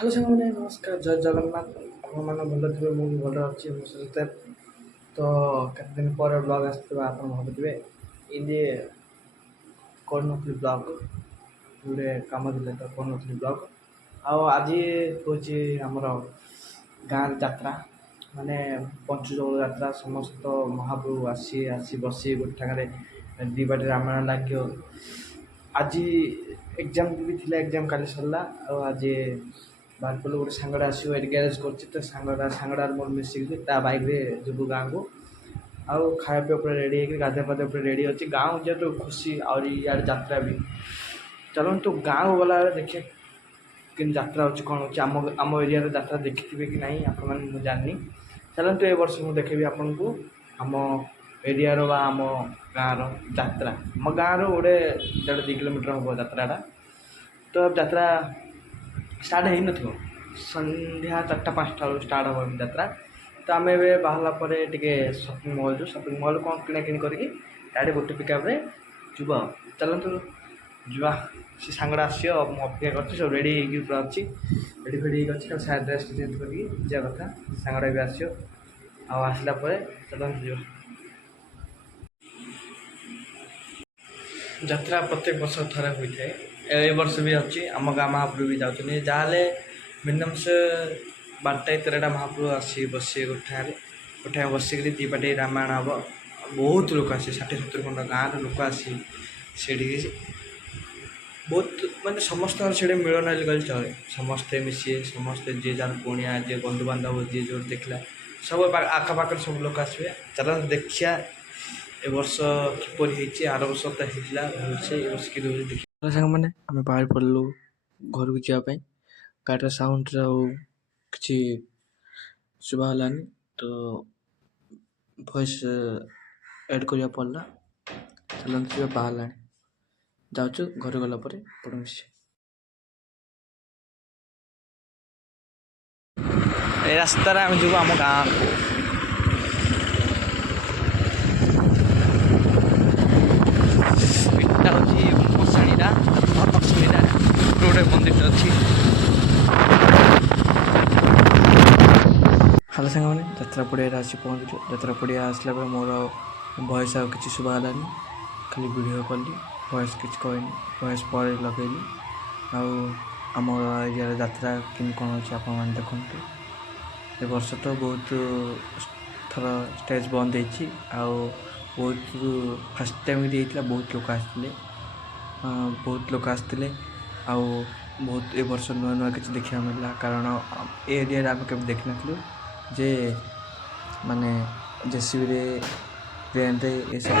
ହ୍ୟାଲୋ ସାଙ୍ଗମାନେ ନମସ୍କାର ଜୟ ଜଗନ୍ନାଥ ଆପଣମାନେ ଭଲ ଥିବେ ମୁଁ ବି ଭଲ ଅଛି ମୋ ସହିତ ତ କେତେ ଦିନ ପରେ ବ୍ଲଗ୍ ଆସିଥିବା ଆପଣ ଭାବୁଥିବେ ଇଏ କରୁନଥିଲି ବ୍ଲଗ୍ ଗୋଟେ କାମ ଥିଲେ ତ କରୁନଥିଲି ବ୍ଲଗ୍ ଆଉ ଆଜି ହେଉଛି ଆମର ଗାଁରେ ଯାତ୍ରା ମାନେ ପଞ୍ଚୁଦୋଳ ଯାତ୍ରା ସମସ୍ତ ମହାପ୍ରଭୁ ଆସି ବସି ଗୋଟେ ଠାକରେ ଦି ବାଟି ରାମାୟଣ ଲାଗିବ ଆଜି ଏକ୍ଜାମ୍ ବି ଥିଲା ଏକ୍ଜାମ୍ କାଲି ସରିଲା ଆଉ ଆଜି ବାରପଲ୍ଲୀ ଗୋଟେ ସାଙ୍ଗଟା ଆସିବ ଏଠି ଗ୍ୟାରେଜ୍ କରୁଛି ତ ସାଙ୍ଗଟା ମୋର ମିଶିକି ତା ବାଇକ୍ରେ ଯିବୁ ଗାଁକୁ ଆଉ ଖାଇବା ପିଇବା ଉପରେ ରେଡ଼ି ହେଇକି ଗାଧୋଇବା ପାଧୋଇବା ଉପରେ ରେଡ଼ି ଅଛି ଗାଁକୁ ଯେହେତୁ ଖୁସି ଆହୁରି ଇଆଡ଼େ ଯାତ୍ରା ବି ଚାଲନ୍ତୁ ଗାଁକୁ ଗଲାବେଳେ ଦେଖିବା କେମିତି ଯାତ୍ରା ହେଉଛି କ'ଣ ହେଉଛି ଆମ ଏରିଆରେ ଯାତ୍ରା ଦେଖିଥିବେ କି ନାହିଁ ଆପଣମାନେ ମୁଁ ଜାଣିନି ଚାଲନ୍ତୁ ଏ ବର୍ଷ ମୁଁ ଦେଖେଇବି ଆପଣଙ୍କୁ ଆମ ଏରିଆର ବା ଆମ ଗାଁର ଯାତ୍ରା ଆମ ଗାଁରୁ ଗୋଟେ 1.5 କିଲୋମିଟର ହେବ ଯାତ୍ରାଟା ତ ଯାତ୍ରା ଷ୍ଟାର୍ଟ ହେଇନଥିବ ସନ୍ଧ୍ୟା 4ଟା 5ଟା ବେଳକୁ ଷ୍ଟାର୍ଟ ହେବ ଯାତ୍ରା ତ ଆମେ ଏବେ ବାହାରିଲା ପରେ ଟିକେ ସପିଂ ମଲ୍ କ'ଣ କିଣାକିଣି କରିକି ଡାଇରେକ୍ଟ ଗୋଟେ ପିକଅପ୍ରେ ଯିବ ଚାଲନ୍ତୁ ଯିବା ସେ ସାଙ୍ଗଟା ଆସିବ ମୁଁ ଅପେକ୍ଷା କରିଛି ସବୁ ରେଡ଼ି ହେଇକି ପୁରା ଅଛି ରେଡ଼ି ଫେଡ଼ି ହେଇକି ଅଛି ଖାଲି ସାଇଡ଼୍ ଡ୍ରେସ୍ ଚେଞ୍ଜ କରିକି ଯିବା କଥା ସାଙ୍ଗଟା ବି ଆସିବ ଆଉ ଆସିଲା ପରେ ଚାଲନ୍ତୁ ଯିବା ଯାତ୍ରା ପ୍ରତ୍ୟେକ ବର୍ଷ ଥରେ ହୋଇଥାଏ ଏ ବର୍ଷ ବି ଅଛି ଆମ ଗାଁ ମହାପ୍ରଭୁ ବି ଯାଉଛନ୍ତି ଯାହାହେଲେ ମିନିମମ୍ ସେ 12-13ଟା ମହାପ୍ରଭୁ ଆସି ବସିବେ ଗୋଠାଏ ବସିକିରି ଦି ପାଟି ରାମାୟଣ ହେବ ବହୁତ ଲୋକ ଆସିବେ 60-70 ଖଣ୍ଡ ଗାଁର ଲୋକ ଆସି ସେଠିକି ବହୁତ ମାନେ ସମସ୍ତଙ୍କର ସେଠି ମିଳନ ହେଲେ କହିଲେ ଚଳେ ସମସ୍ତେ ମିଶିବେ ସମସ୍ତେ ଯିଏ ଯାହାର କୁଣିଆ ଯିଏ ବନ୍ଧୁବାନ୍ଧବ ଯିଏ ଯେଉଁଠି ଦେଖିଲା ସବୁ ଆଖପାଖରେ ସବୁ ଲୋକ ଆସିବେ ଚାଲନ୍ତୁ ଦେଖିବା ଏ ବର୍ଷ କିପରି ହେଇଛି ଆର ବର୍ଷ ତ ହେଇଥିଲା ଭଲସେ ଏ ବର୍ଷ କିପରି ହେଉଛି ଦେଖିବା ସାଙ୍ଗମାନେ ଆମେ ବାହାରି ପଡ଼ିଲୁ ଘରକୁ ଯିବା ପାଇଁ ଗାଡ଼ିର ସାଉଣ୍ଡରେ ଆଉ କିଛି ଶୁଭା ହେଲାନି ତ ଭଏସ୍ ଏଡ଼୍ କରିବାକୁ ପଡ଼ିଲା ଚାଲନ୍ତୁ ଯିବା ବାହାରିଲାଣି ଯାଉଛୁ ଘରେ ଗଲା ପରେ ପଡ଼ ମିଶି ଏ ରାସ୍ତାରେ ଆମେ ଯିବୁ ଆମ ଗାଁକୁ ଏଇଟା ହେଉଛି ମଶାଣିଟା ଗୋଟେ ମନ୍ଦିରଟା ଅଛି ହ୍ୟାଲୋ ସାଙ୍ଗମାନେ ଯାତ୍ରା ପଡ଼ିଆରେ ଆସି ପହଞ୍ଚିଲୁ ଯାତ୍ରା ପଡ଼ିଆ ଆସିଲା ପରେ ମୋର ଭଏସ୍ ଆଉ କିଛି ଶୁଭା ହେଲାନି ଖାଲି ଭିଡ଼ିଓ କଲି ଭଏସ୍ କିଛି କହିନି ଭଏସ୍ ପରେ ଲଗେଇଲି ଆଉ ଆମ ଏରିଆର ଯାତ୍ରା କେମିତି କ'ଣ ଅଛି ଆପଣମାନେ ଦେଖନ୍ତୁ ଏ ବର୍ଷ ତ ବହୁତ ଥର ଷ୍ଟେଜ୍ ବନ୍ଦ ହେଇଛି ଆଉ ବହୁତ ଫାର୍ଷ୍ଟ ଟାଇମ୍ ବି ହେଇଥିଲା ବହୁତ ଲୋକ ଆସିଥିଲେ ଆଉ ବହୁତ ଏ ବର୍ଷ ନୂଆ କିଛି ଦେଖିବାକୁ ମିଳିଲା କାରଣ ଏ ଏରିଆରେ ଆମେ କେବେ ଦେଖିନଥିଲୁ ଯେ ମାନେ ଜେସିବିରେ ଟ୍ରେନ୍ରେ ଏସବୁ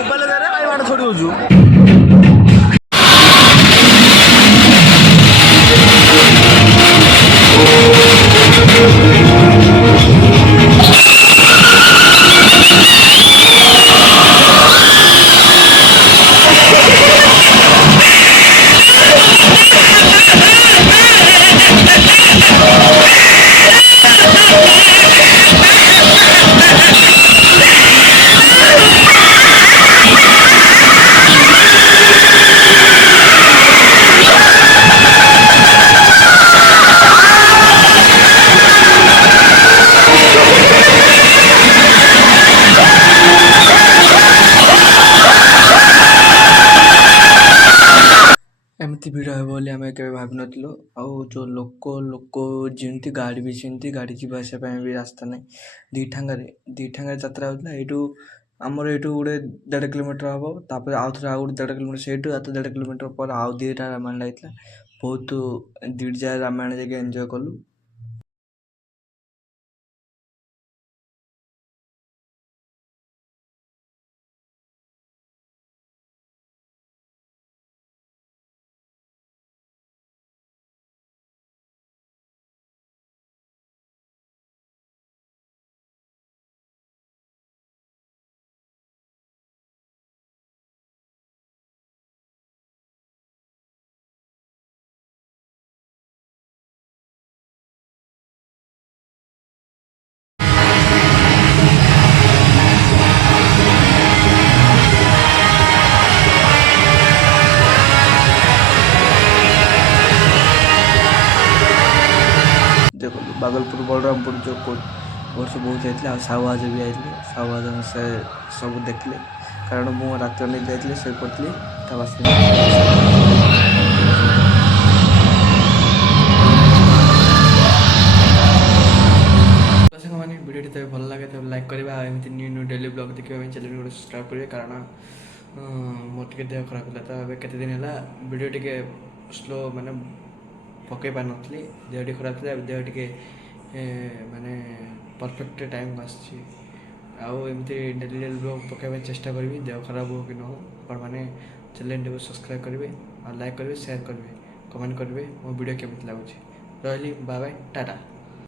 मोबाइल दे रहा है बाड़ थोड़ी हो जू ଏମିତି ଭିଡ଼ ହେବ ବୋଲି ଆମେ କେବେ ଭାବିନଥିଲୁ ଆଉ ଯେଉଁ ଲୋକ ଯେମିତି ଗାଡ଼ି ବି ସେମିତି ଗାଡ଼ି ଯିବା ଆସିବା ପାଇଁ ବି ରାସ୍ତା ନାହିଁ ଦି ଠାଙ୍ଗରେ ଯାତ୍ରା ହେଉଥିଲା ଏଇଠୁ ଆମର ଏଇଠୁ ଗୋଟେ 1.5 କିଲୋମିଟର ହେବ, ତାପରେ ଆଉ ଥରେ ଆଉ ଗୋଟେ 1.5 କିଲୋମିଟର ସେଇଠୁ ଆଉ 1.5 କିଲୋମିଟର ପରେ ଆଉ ଦୁଇଟା ରାମାୟଣ ଲାଗିଥିଲା। ବହୁତ ଦୁଇଟା ରାମାୟଣ ଯାଇକି ଏନ୍ଜୟ କଲୁ। ଦେଖନ୍ତୁ ବାଗଲପୁର ବଳରାମପୁର ଯେଉଁ ବର୍ଷ ବହୁତ ଯାଇଥିଲେ, ଆଉ ସାଉହାଜ ବି ଯାଇଥିଲେ। ସାଉହାଜ ସେ ସବୁ ଦେଖିଲେ, କାରଣ ମୁଁ ରାତି ଅନେକ ଯାଇଥିଲି ଶୋଇପଡ଼ିଥିଲି। ତା ସାଙ୍ଗମାନେ ଭିଡ଼ିଓଟି ତେବେ ଭଲ ଲାଗେ ତେବେ ଲାଇକ୍ କରିବା, ଆଉ ଏମିତି ନ୍ୟୁ ଡେଲି ବ୍ଲଗ୍ ଦେଖିବା ପାଇଁ ଚ୍ୟାନେଲ୍ ଗୋଟେ ସବସ୍କ୍ରାଇବ୍ କରିବେ। କାରଣ ମୋର ଟିକେ ଦେହ ଖରାପ ହେଲା, ତ ଏବେ କେତେ ଦିନ ହେଲା ଭିଡ଼ିଓ ଟିକେ ସ୍ଲୋ ମାନେ ପକାଇ ପାରିନଥିଲି। ଦେହ ଟିକେ ଖରାପ ଥିଲା, ଏବେ ଦେହ ଟିକେ ମାନେ ପରଫେକ୍ଟ ଟାଇମ୍କୁ ଆସିଛି। ଆଉ ଏମିତି ଡେଲି ବ୍ଲଗ୍ ପକାଇବା ପାଇଁ ଚେଷ୍ଟା କରିବି, ଦେହ ଖରାପ ହଉ କି ନ ହଉ। ଆପଣମାନେ ଚ୍ୟାନେଲ୍ଟିକୁ ସବସ୍କ୍ରାଇବ୍ କରିବେ, ଆଉ ଲାଇକ୍ କରିବେ, ସେୟାର କରିବେ, କମେଣ୍ଟ କରିବେ ମୋ ଭିଡ଼ିଓ କେମିତି ଲାଗୁଛି। ରହିଲି, ବାଏ ବାଏ, ଟାଟା।